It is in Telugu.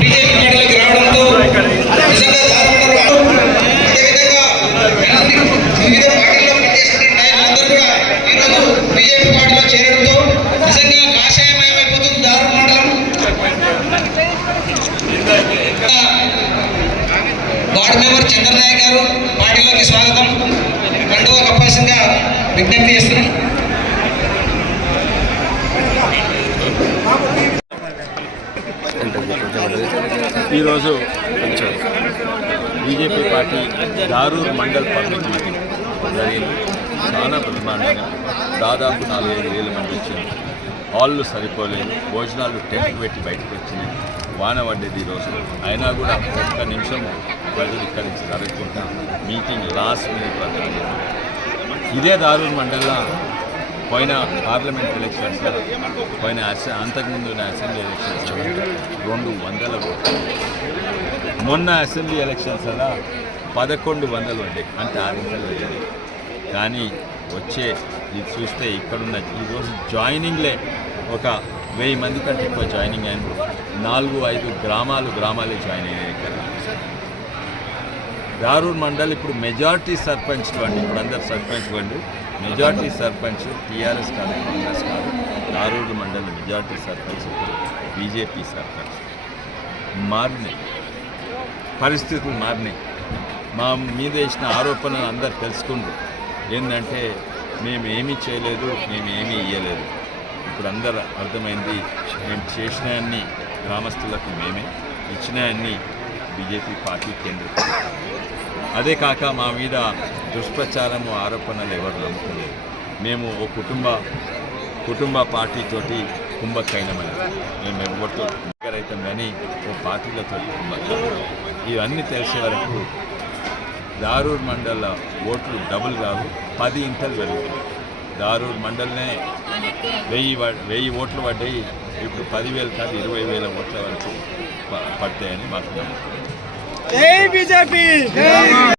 బీజేపీ పార్టీలోకి రావడంతో నిజంగా వివిధ పార్టీల్లో పనిచేస్తున్న నాయకులందరూ కూడా ఈరోజు బీజేపీ పార్టీలో చేరడంతో నిజంగా కాషాయమయమైపోతుంది దారుణ మండలం. వార్డు మెంబర్ చంద్రనాయక్ గారు పార్టీలోకి స్వాగతం కండువ కప్పాల్సిందిగా విజ్ఞప్తి చేస్తున్నాం. ఈరోజు BJP party Dharur mandal public meeting జరిగింది. చాలా బ్రహ్మాండంగా దాదాపు 4-5 వేల మంది వచ్చింది. హాళ్ళు సరిపోలేదు, భోజనాలు టెంట్ పెట్టి బయటకు వచ్చినాయి. వాన పడ్డది ఈరోజు, అయినా కూడా ఒక్క నిమిషం ప్రజలు ఇక్కడి నుంచి జరగకుండా మీటింగ్ లాస్ట్ మినిట్ వరకు. ఇదే దారూర్ మండల్లో పోయిన పార్లమెంట్ ఎలక్షన్స్లో అంతకుముందు అసెంబ్లీ ఎలక్షన్స్లో 200 ఓట్లు, మొన్న అసెంబ్లీ ఎలక్షన్స్లో 1100 ఉండే, అంటే 6 వేయాలి. కానీ వచ్చే ఇది చూస్తే ఇక్కడున్న ఈరోజు జాయినింగ్లే ఒక 1000 మంది కంటే ఎక్కువ జాయినింగ్ అయినారు. 4-5 గ్రామాలే జాయిన్ అయినాయి ఇక్కడ. దారూర్ మండల్ ఇప్పుడు మెజార్టీ సర్పంచ్ వండి, ఇప్పుడు అందరు సర్పంచ్ వండి, మెజార్టీ సర్పంచ్ టీఆర్ఎస్ కాదు, కాంగ్రెస్ కాదు. Dharur mandal majority sarpanch BJP sarpanch. మారినాయి పరిస్థితులు, మారినాయి. మా మీద వేసిన ఆరోపణలు అందరు తెలుసుకుంటారు. ఏంటంటే మేము ఏమీ చేయలేదు, మేము ఏమీ ఇయ్యలేదు. ఇప్పుడు అందరూ అర్థమైంది, మేము చేసినవన్నీ గ్రామస్తులకు మేమే, ఇచ్చినవన్నీ బీజేపీ పార్టీ కేంద్ర. అదే కాక మా మీద దుష్ప్రచారము, ఆరోపణలు ఎవరు నమ్ముకోలేదు. మేము ఓ కుటుంబ పార్టీతోటి కుంభకైనమని మేము ఎవరితో అవుతాం, కానీ ఓ పార్టీలతో కుంభకైన. ఇవన్నీ తెలిసే వరకు దారూర్ మండల ఓట్లు డబుల్ కావు, 10 ఇంతలు పెరుగుతాయి. దారూర్ మండల్నే 1000 ఓట్లు పడ్డాయి. ఇప్పుడు 10,000 కాదు 20,000 ఓట్ల వరకు పడతాయని మాకు నమ్మకం.